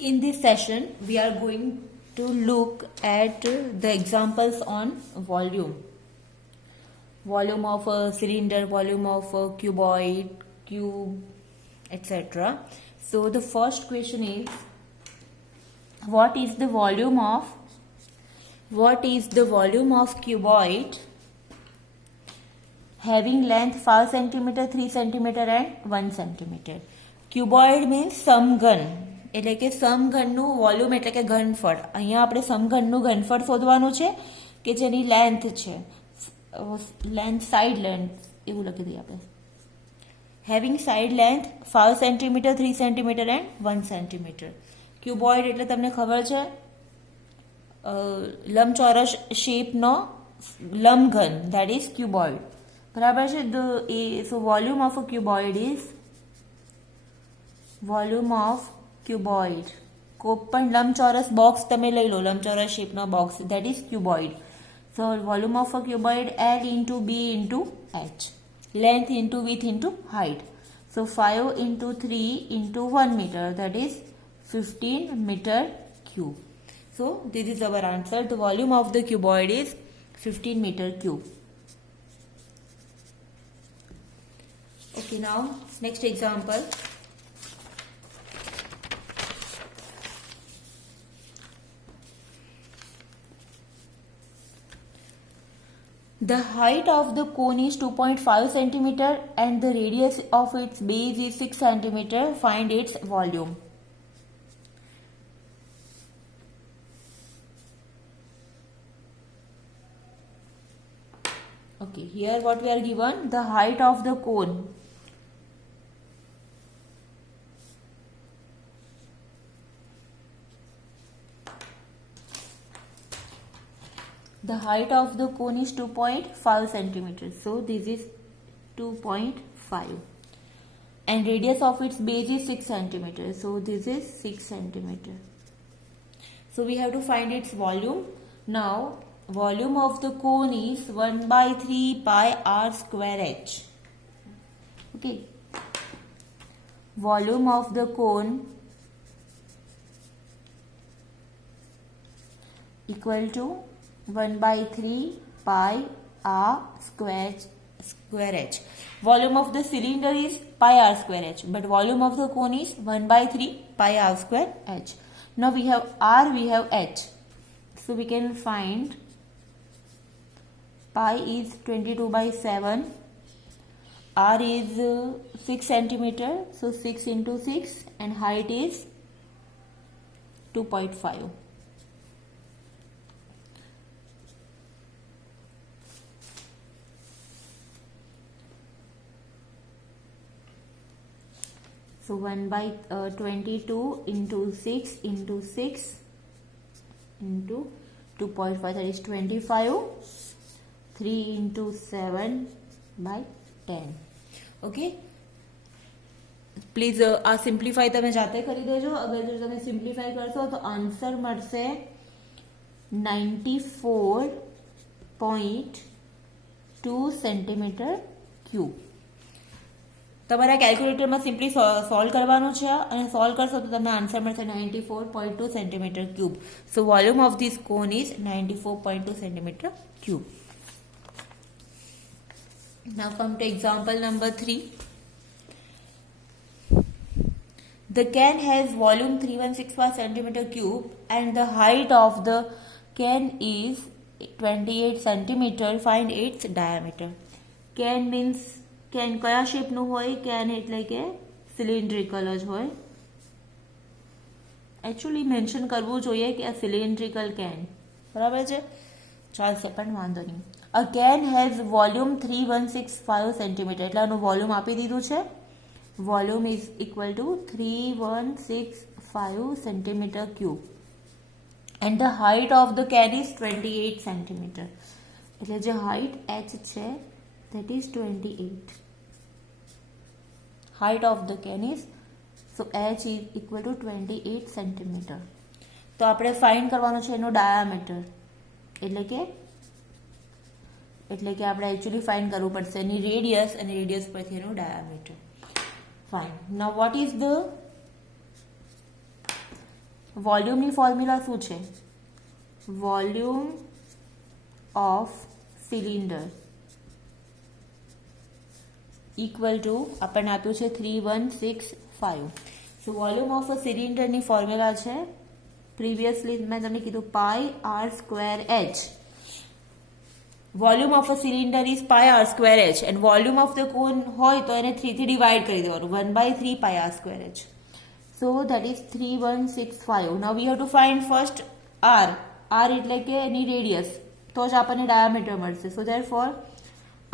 In this session, we are going to look at the examples on volume. Volume of a cylinder, volume of a cuboid, cube, etc. So the first question is, what is the volume of cuboid having length 5 cm, 3 cm and 1 cm? Cuboid means સમઘન, એટલે કે સમઘનનું વોલ્યુમ એટલે કે ઘનફળ. અહીંયા આપણે સમઘનનું ઘનફળ શોધવાનું છે કે જેની લેન્થ છે, લેન્થ સાઇડ લેન્થ એવું લખી દઈએ આપણે. Having side length 5 cm, 3 cm and 1 cm. Cuboid એટલે તમને ખબર છે લંબચોરસ શેપનો લંબઘન, ધેટ ઇઝ ક્યુબોઇડ. બરાબર છે. So volume of a cuboid is volume of cuboid. કોઈ પણ લંબચોરસ બોક્સ તમે લઈ લો, લંબચોરસ શેપનો box, that is cuboid. So volume of a cuboid L into B into H, length into width into height. So 5 into 3 into 1 meter, that is 15 meter cube. So this is our answer. The volume of the cuboid is 15 meter cube. Okay, now next example. The height of the cone is 2.5 cm and the radius of its base is 6 cm. Find its volume. Okay, here what we are given, the height of the cone. The height of the cone is 2.5 centimeters. So this is 2.5. And radius of its base is 6 centimeters. So this is 6 centimeters. So we have to find its volume. Now volume of the cone is 1 by 3 pi r square h. Okay. Volume of the cone equal to 1 by 3 pi r square h. Volume of the cylinder is pi r square h, but volume of the cone is 1 by 3 pi r square h. Now we have r, we have h. So we can find pi is 22 by 7, r is 6 centimeter, so 6 into 6, and height is 2.5. So 1 by 22 into 6 into 6 into 2.5, that is 25. 3 into 7 by 10. Okay. Please આ સિમ્પ્લિફાઈ તમે જાતે કરી દેજો. અગર જો તમે સિમ્પ્લિફાઈ કરશો તો આન્સર મળશે 94.2 સેન્ટીમીટર ક્યુબ. તમારા કેલ્ક્યુલેટરમાં સિમ્પલી સોલ્વ કરવાનું છે અને સોલ્વ કરશો તો તમને આન્સર મળશે 94.2 centimetre cube. So volume of this cone is 94.2 centimetre cube. Now come to example number 3. The can has volume 3165 centimeter cube and the height of the can is 28 centimeter. Find its diameter. Can means can કયા શેપનું હોય? can એટલે કે સિલિન્ડ્રિકલ જ હોય. Actually mention કરવું જોઈએ કે આ સિલિન્ડ્રિકલ can. બરાબર છે? ચાલશે પણ વાંધો નહીં. A can has volume 3165 cm. એટલે આનું વોલ્યુમ આપી દીધું છે. Volume is equal to 3165 centimetre cube and the height of the can is 28 સેન્ટીમીટર. એટલે જે હાઇટ h છે that is 28. Height of the can is, so h is equal to 28 centimeter. તો આપણે ફાઇન્ડ કરવાનું છે એનો ડાયામીટર. એટલે કે આપણે એકચ્યુઅલી ફાઇન્ડ કરવું પડશે એની રેડિયસ અને રેડિયસ પરથી એનું diameter. Fine. Now what is the વોલ્યુમની ફોર્મ્યુલા શું છે? Volume of cylinder equal to આપણને આપ્યું છે 3165. સો વોલ્યુમ ઓફ અ સિલિન્ડરની ફોર્મ્યુલા છે, પ્રીવિયસલી મેં તમને કીધું pi R square H. Volume of a cylinder is pi R square H and volume of the cone હોય તો એને 3 થી ડિવાઈડ કરી દેવાનું, 1/3 pi R square H. So that is 3165. Now we have to find first R. R એટલે કે એની radius, તો જ આપણને ડાયામીટર મળશે. So therefore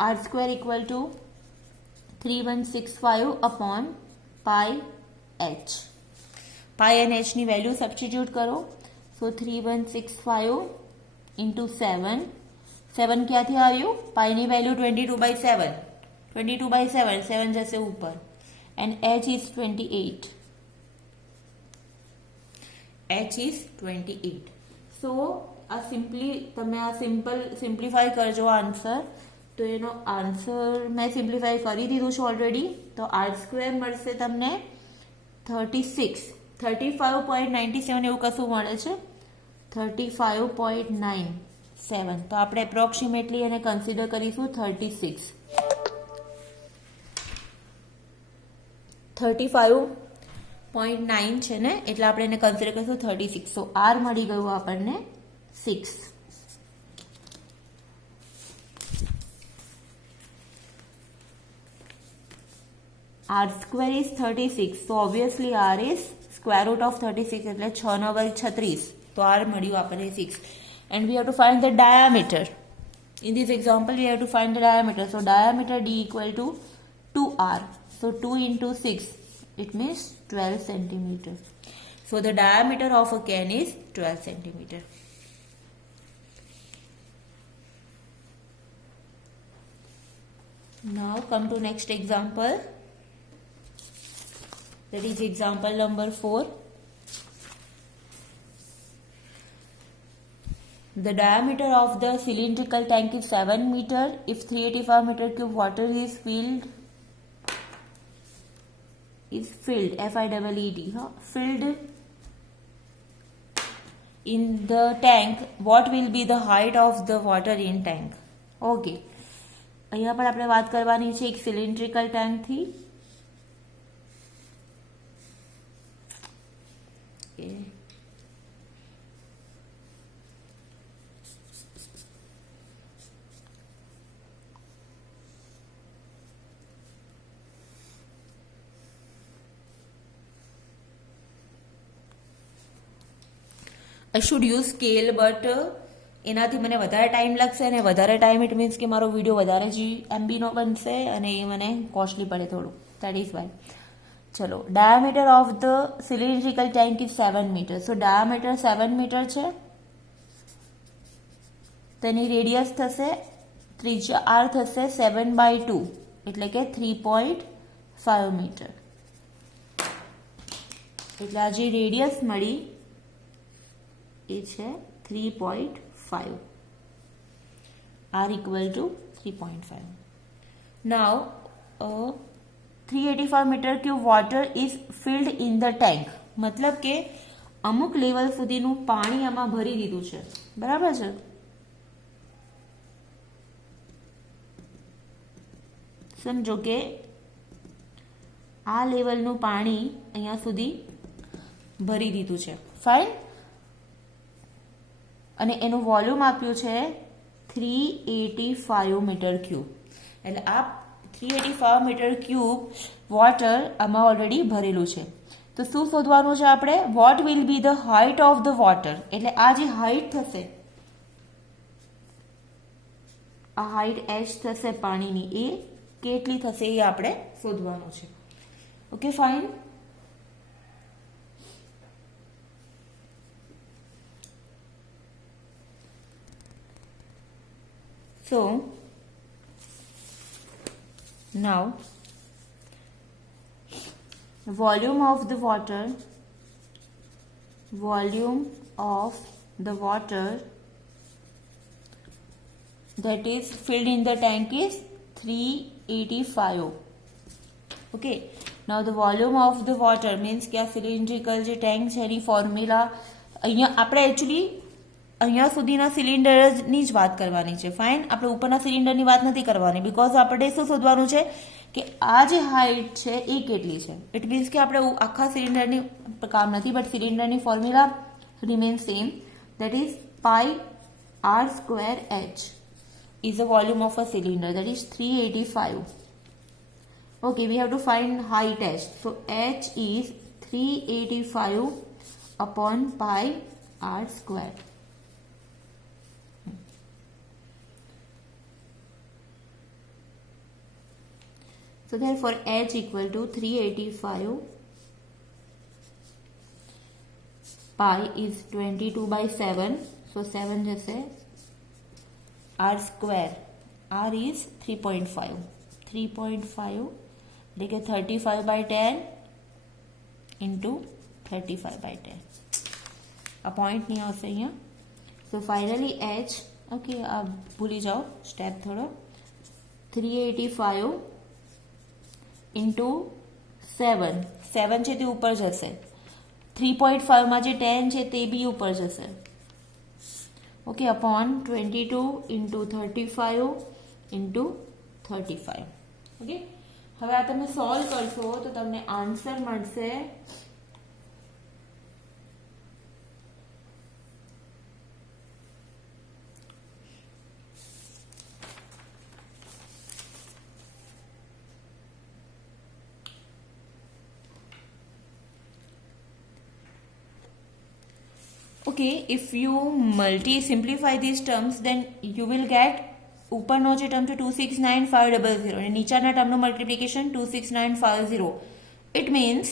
R square equal to 3165 upon pi H. Pi and એચની વેલ્યુ સબસ્ટિટ્યુટ કરો. સો 3165 ઇન્ટુ 7. 7 ક્યાંથી આવ્યું? પાઈની વેલ્યુ 22/7. 22/7, 7 જશે ઉપર. And H is 28. H is 28. સો આ તમે આ સિમ્પ્લિફાઈ કરજો આન્સર. તો એનો આન્સર મેં સિમ્પ્લિફાઈ કરી દીધું છે ઓલરેડી. તો આર સ્ક્વેર મળશે તમને 35.97 એવું કશું મળે છે, 35.97. તો આપણે એપ્રોક્સિમેટલી એને કન્સિડર કરીશું 36. 35.9 છે ને, એટલે આપણે એને કન્સિડર કરીશું 36. સો આર મળી ગયું આપણને 6. R square is 36. So obviously R is square root of 36 એટલે 6 નો વર્ગ 36. તો આર મળ્યું આપણને 6. And we have to find the diameter. In this example, we have to find the diameter. So diameter D equal to 2R. So 2 into 6, it means 12 centimeter. So the diameter of a can is 12 centimeter. Now come to next example. That is example number 4. The diameter of the cylindrical tank is 7 meter. If 385 meter cube water is filled, F-I-double-E-D, filled in the tank, what will be the height of the water in tank? Okay. અહીંયા પણ આપણે વાત કરવાની છે એક cylindrical tank થી. I should use scale, but એનાથી મને વધારે ટાઈમ લાગશે અને વધારે ટાઈમ ઇટ મીન્સ કે મારો વિડીયો વધારે MB નો બનશે અને એ મને કોસ્ટલી પડે થોડું. That is why. ચલો, diameter of the cylindrical tank is 7 metre. So diameter 7 metre છે. તેની રેડિયસ થશે, ત્રિજ્યા આર થશે 7/2 એટલે કે 3.5 મીટર. એટલે આ જે રેડિયસ મળી એ છે 3.5. R equal to 3.5. Now 385 meter cube water is filled in the tank. મતલબ કે અમુક લેવલ સુધીનું પાણી આમાં ભરી દીધું છે, બરાબર છે. સમજો કે આ લેવલનું પાણી અહીંયા સુધી ભરી દીધું છે. ફાઇન. અને એનું વોલ્યુમ આપ્યું છે 385 મીટર ક્યુબ. એટલે આ 385 મીટર ક્યુબ વોટર આમાં ઓલરેડી ભરેલું છે. તો શું શોધવાનું છે આપણે? What will be the height of the water. એટલે આ જે હાઇટ થશે, આ હાઇટ એચ થશે પાણીની, એ કેટલી થશે એ આપણે શોધવાનું છે. Okay, fine. So now volume of the water that is filled in the tank is 385. Okay, now the volume of the water means કે આ સિલિન્ડ્રિકલ જે ટેન્ક છે એની ફોર્મ્યુલા અહીંયા આપણે એકચ્યુઅલી અહીંયા સુધીના સિલિન્ડરની જ વાત કરવાની છે. ફાઇન, આપણે ઉપરના સિલિન્ડરની વાત નથી કરવાની, બીકોઝ આપણે શું શોધવાનું છે કે આ જે હાઇટ છે એ કેટલી છે. ઇટ મીન્સ કે આપણે આખા સિલિન્ડરની કામ નથી, બટ સિલિન્ડરની formula remain same, that is pi R square H is the volume of a cylinder, that is 385. Okay, we have to find height h. So h is 385 upon pi r square. So therefore h equal to 385 pi is 22 by 7. So 7 जैसे r square, r is 3.5 એટલે કે 35 by 10 into 35 by 10. આ પોઈન્ટ નહીં આવશે અહીંયા. So finally h, okay, આ ભૂલી જાઓ સ્ટેપ થોડો, 385 into 7 છે તે ઉપર જશે, 3.5 માં જે 10 છે તે બી ઉપર જશે. ઓકે, अपॉन 22 into 35 into 35. ઓકે, હવે આ તમે સોલ્વ કરશો તો તમને આન્સર મળશે Okay, if you simplify these terms, then you will get ઉપરનો જે ટર્મ છે 269500 અને નીચાના ટર્મનું મલ્ટિપ્લિકેશન 26950. ઇટ મીન્સ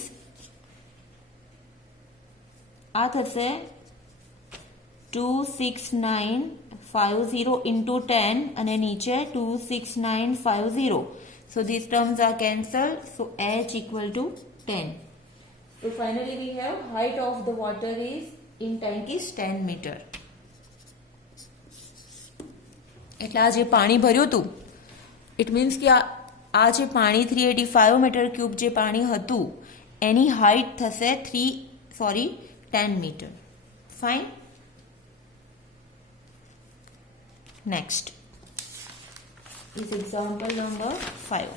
આ થશે 26950 into 10 અને નીચે 26950. So these terms are cancelled. So h equal to 10. So finally we have height of the water is in tank is 10 meter. એટલે આ જે પાણી ભર્યું હતું, ઇટ મીન્સ કે આ જે પાણી 385 મીટર ક્યુબ જે પાણી હતું એની હાઇટ થશે 10 metre. Fine. Next is example number 5.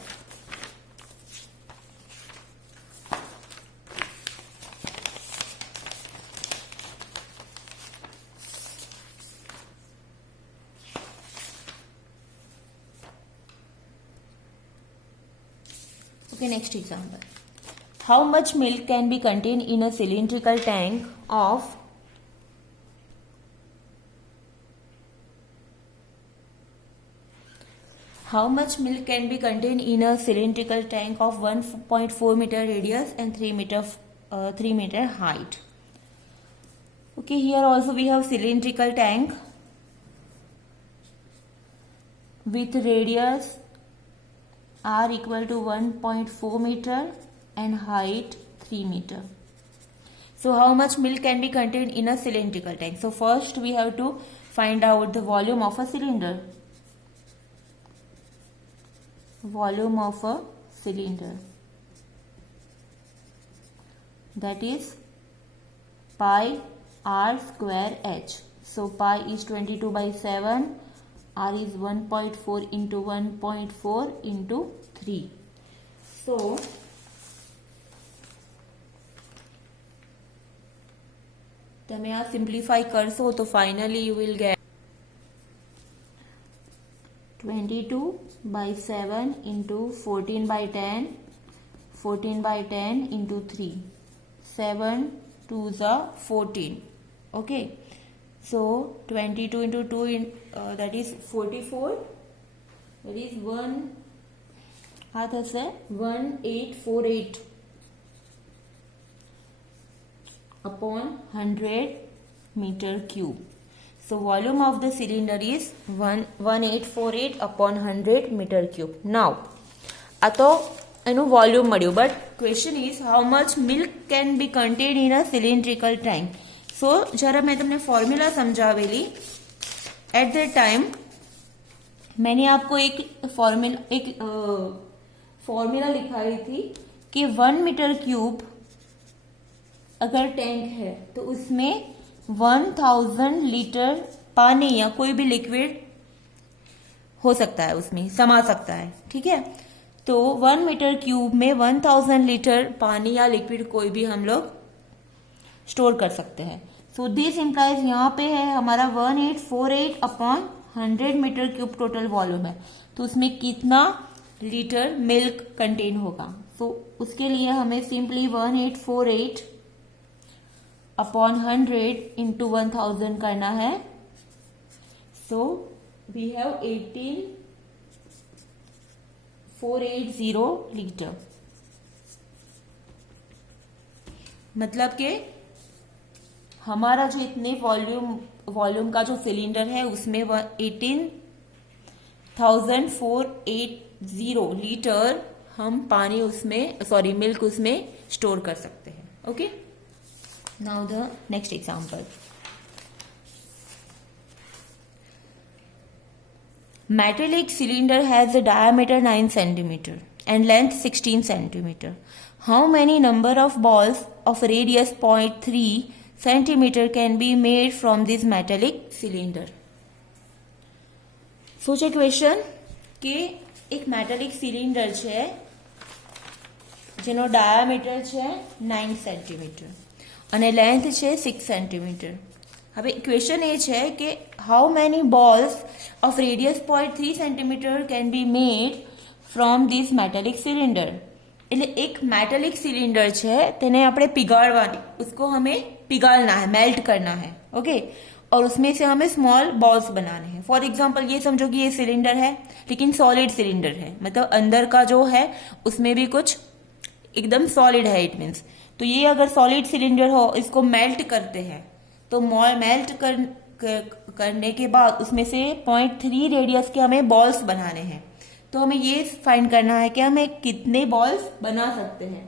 Okay, next example. How much milk can be contained in a cylindrical tank of How much milk can be contained in a cylindrical tank of 1.4 meter radius and 3 meter height? Okay, here also we have cylindrical tank with radius r equal to 1.4 meter and height 3 meter. So how much milk can be contained in a cylindrical tank? So first we have to find out the volume of a cylinder. Volume of a cylinder, that is pi r square h. So pi is 22 by 7, r is 1.4 into 1.4 into 3. So તમે આ સિમ્પ્લિફાઈ કરશો તો finally you will get 22 by 7 into 14 by 10, 14 by 10 into 3, 7 2s are 14. Okay, so 22 into 2 that is 44, that is 1848 upon 100 meter cube. So volume of the cylinder is 1848 upon 100 meter cube. Now આ તો એનું volume મળ્યું, but question is how much milk can be contain in a cylindrical tank. So જ્યારે મેં તમને formula समझावेली at that time मैंने आपको एक फॉर्मूला लिखाई थी कि 1 मीटर क्यूब अगर टैंक है तो उसमें 1000 लीटर पानी या कोई भी लिक्विड हो सकता है, उसमें समा सकता है, ठीक है। तो 1 मीटर क्यूब में 1000 लीटर पानी या लिक्विड कोई भी हम लोग स्टोर कर सकते हैं। सो दिस इम्प्लाइज, यहाँ पे है हमारा 1848 upon 100 metre cube total volume है, तो उसमें कितना लीटर मिल्क कंटेन होगा। सो उसके लिए हमें सिंपली 1848 अपॉन 100 इंटू 1000 करना है। So we have 18480 litre. मतलब कि हमारा जो इतने वॉल्यूम का जो सिलेंडर है उसमें 18,480 लीटर हम पानी उसमें मिल्क उसमें स्टोर कर सकते हैं। Okay, now the next example. Metallic cylinder has a diameter 9 centimeter and length 16 centimeter. How many number of balls of radius 0.3 centimeter can be made from this metallic cylinder? सोचे क्वेश्चन કે એક મેટાલિક સિલિન્ડર છે જેનો ડાયામીટર છે 9 સેન્ટીમીટર અને લેન્થ છે 6 સેન્ટીમીટર। હવે ક્વેશ્ચન એ છે કે how many balls of radius 0.3 centimetre can be made from this metallic cylinder. એટલે એક મેટાલિક સિલિન્ડર છે તેને આપણે पिघाड़वानी, उसको हमें पिघालना है, मेल्ट करना है, ओके। और उसमें से हमें स्मॉल बॉल्स बनाने हैं। फॉर एग्जाम्पल ये समझो कि ये सिलेंडर है लेकिन सॉलिड सिलेंडर है, मतलब अंदर का जो है उसमें भी कुछ एकदम सॉलिड है, इट मीन्स। तो ये अगर सॉलिड सिलेंडर हो, इसको मेल्ट करते हैं, तो मेल्ट करने के बाद उसमें से 0.3 रेडियस के हमें बॉल्स बनाने हैं। तो हमें ये फाइंड करना है कि हमें कितने बॉल्स बना सकते हैं।